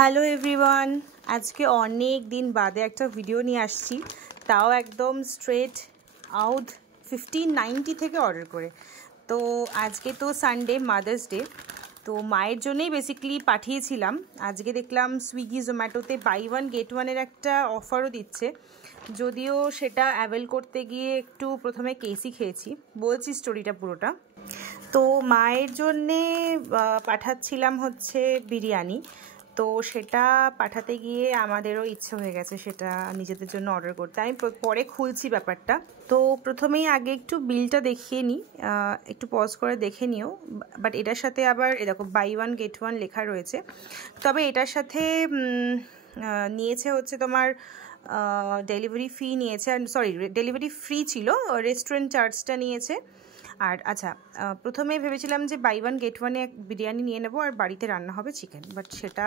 Hello everyone, আজকে অনেক দিন বাদে একটা ভিডিও নিয়ে আসছি, তাও একদম স্ট্রেট আউট 1590 থেকে অর্ডার করে। তো আজকে তো সানডে, মাদার্স ডে, তো মায়ের জন্যই বেসিক্যালি পাঠিয়েছিলাম। আজকে দেখলাম সুইগি জোম্যাটোতে বাই ওয়ান গেট ওয়ানের একটা অফারও দিচ্ছে, যদিও সেটা অ্যাভেল করতে গিয়ে একটু প্রথমে কেসই খেয়েছি। বলছি স্টোরিটা পুরোটা। তো মায়ের জন্যে পাঠাচ্ছিলাম হচ্ছে বিরিয়ানি। তো সেটা পাঠাতে গিয়ে আমাদেরও ইচ্ছে হয়ে গেছে সেটা নিজেদের জন্য অর্ডার করতে। আমি পরে খুলছি ব্যাপারটা। তো প্রথমেই আগে একটু বিলটা দেখিয়ে নিই, একটু পজ করে দেখে নিও। বাট এটার সাথে আবার এরকম বাই ওয়ান গেট ওয়ান লেখা রয়েছে। তবে এটার সাথে নিয়েছে হচ্ছে তোমার ডেলিভারি ফি নিয়েছে, সরি ডেলিভারি ফ্রি ছিল, রেস্টুরেন্ট চার্জটা নিয়েছে। আর আচ্ছা, প্রথমে ভেবেছিলাম যে বাই ওয়ান গেট ওয়ানে বিরিয়ানি নিয়ে নেবো আর বাড়িতে রান্না হবে চিকেন, বাট সেটা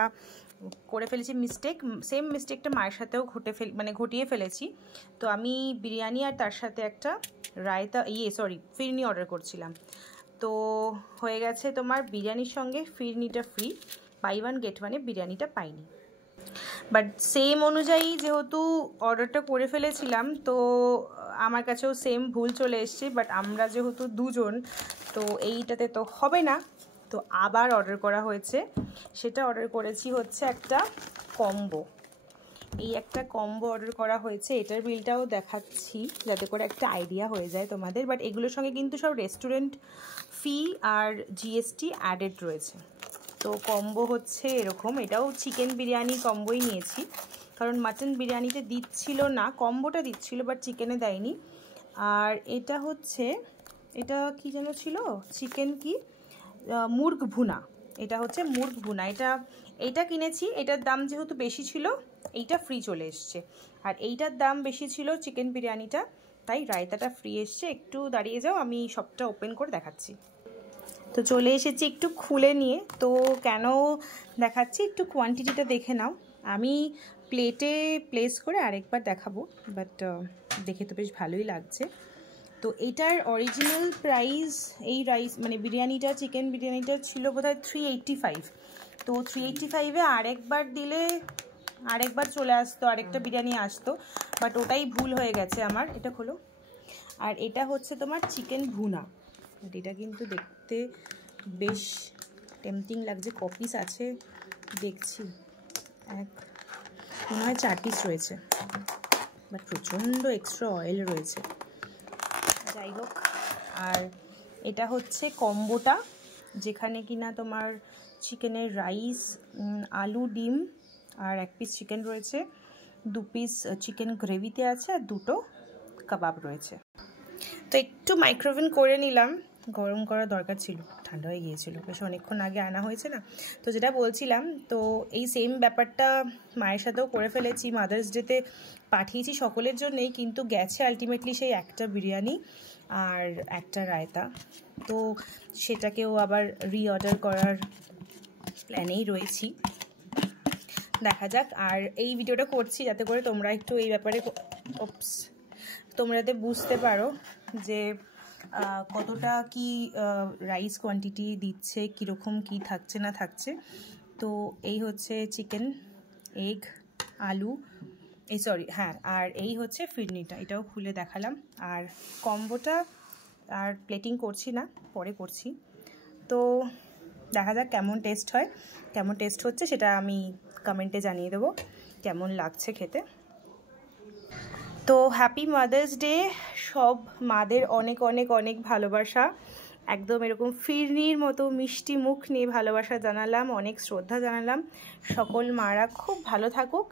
করে ফেলেছি মিস্টেক। সেম মিস্টেকটা মায়ের সাথেও ঘটিয়ে ফেলেছি। তো আমি বিরিয়ানি আর তার সাথে একটা রায়তা ফিরনি অর্ডার করছিলাম। তো হয়ে গেছে তোমার বিরিয়ানির সঙ্গে ফিরনিটা ফ্রি, বাই ওয়ান গেট ওয়ানে বিরিয়ানিটা পাইনি। বাট সেম অনুযায়ী যেহেতু অর্ডারটা করে ফেলেছিলাম, তো আমার কাছেও সেম ভুল চলে এসছে। বাট আমরা যেহেতু দুজন, তো এইটাতে তো হবে না, তো আবার অর্ডার করা হয়েছে। সেটা অর্ডার করেছি হচ্ছে একটা কম্বো। এই একটা কম্বো অর্ডার করা হয়েছে, এটার বিলটাও দেখাচ্ছি যাতে করে একটা আইডিয়া হয়ে যায় তোমাদের। বাট এগুলোর সঙ্গে কিন্তু সব রেস্টুরেন্ট ফি আর জিএসটি অ্যাডেড রয়েছে। তো কম্বো হচ্ছে এরকম, এটাও চিকেন বিরিয়ানি কম্বোই নিয়েছি, কারণ মাটন বিরিয়ানিতে দিচ্ছিল না, কম্বোটা দিচ্ছিল বাট চিকেনে দেয়নি। আর এটা হচ্ছে, এটা কি যেন ছিল, চিকেন কি মুরগ ভুনা, এটা হচ্ছে মুরগ ভুনা। এটা কিনেছি, এটার দাম যেহেতু বেশি ছিল, এইটা ফ্রি চলে এসছে। আর এইটার দাম বেশি ছিল চিকেন বিরিয়ানিটা, তাই রায়তাটা ফ্রি এসছে। একটু দাঁড়িয়ে যাও, আমি সবটা ওপেন করে দেখাচ্ছি। তো চলে এসেছি একটু খুলে নিয়ে। তো কেন দেখাচ্ছি, একটু কোয়ান্টিটিটা দেখে নাও। আমি প্লেটে প্লেস করে আরেকবার দেখাবো, বাট দেখে তো বেশ ভালোই লাগছে। তো এটার অরিজিনাল প্রাইস, এই বিরিয়ানিটা, চিকেন বিরিয়ানিটা ছিল বোধহয় 385। তো 385-এ আরেকবার দিলে আরেকবার চলে আসতো, আরেকটা বিরিয়ানি আসতো, বাট ওটাই ভুল হয়ে গেছে আমার। এটা খোলো। আর এটা হচ্ছে তোমার চিকেন ভুনা। বাট এটা কিন্তু দেখতে বেশ টেম্পটিং লাগছে। কপিস আছে দেখছি, মনে হয় 4 পিস রয়েছে, বাট প্রচণ্ড এক্সট্রা অয়েল রয়েছে। যাই হোক, আর এটা হচ্ছে কম্বোটা, যেখানে কিনা তোমার চিকেনের রাইস, আলু, ডিম আর 1 পিস চিকেন রয়েছে, 2 পিস চিকেন গ্রেভিতে আছে, আর 2টো কাবাব রয়েছে। তো একটু মাইক্রোওয়েভ করে নিলাম, গরম করা দরকার ছিল, ঠান্ডা হয়ে গিয়েছিল, বেশ অনেকক্ষণ আগে আনা হয়েছে না। তো যেটা বলছিলাম, তো এই সেম ব্যাপারটা মায়ের সাথেও করে ফেলেছি। মাদার্স ডেতে পাঠিয়েছি সকলের জন্যেই, কিন্তু গেছে আলটিমেটলি সেই একটা বিরিয়ানি আর একটা রায়তা। তো সেটাকেও আবার রিঅর্ডার করার প্ল্যানেই রয়েছি, দেখা যাক। আর এই ভিডিওটা করছি যাতে করে তোমরা একটু এই ব্যাপারে তোমরা যাতে বুঝতে পারো যে কতটা কি রাইস কোয়ান্টিটি দিচ্ছে, কীরকম কি থাকছে না থাকছে। তো এই হচ্ছে চিকেন, এগ, আলু, আর এই হচ্ছে ফিরনিটা, এটাও খুলে দেখালাম। আর কম্বোটা আর প্লেটিং করছি না, পরে করছি। তো দেখা যাক কেমন টেস্ট হয়, কেমন টেস্ট হচ্ছে সেটা আমি কমেন্টে জানিয়ে দেবো কেমন লাগছে খেতে। তো হ্যাপি মাদার্স ডে, সব মাদের অনেক অনেক অনেক ভালোবাসা। একদম এরকম ফিরনির মতো মিষ্টি মুখ নিয়ে ভালোবাসা জানালাম, অনেক শ্রদ্ধা জানালাম। সকল মারা খুব ভালো থাকুক,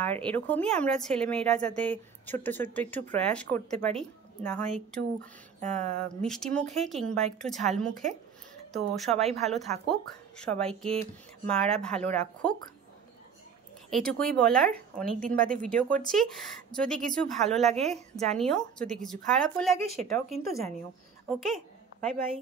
আর এরকমই আমরা ছেলেমেয়েরা যাতে ছোট্ট ছোট্ট একটু প্রয়াস করতে পারি, না হয় একটু মিষ্টি মুখে কিংবা একটু ঝাল মুখে। তো সবাই ভালো থাকুক, সবাইকে মারা ভালো রাখুক, এটুকুই বলার। অনেক দিন বাদে ভিডিও করছি, যদি কিছু ভালো লাগে জানিও, যদি কিছু খারাপও লাগে সেটাও কিন্তু জানিও। ওকে, বাই বাই।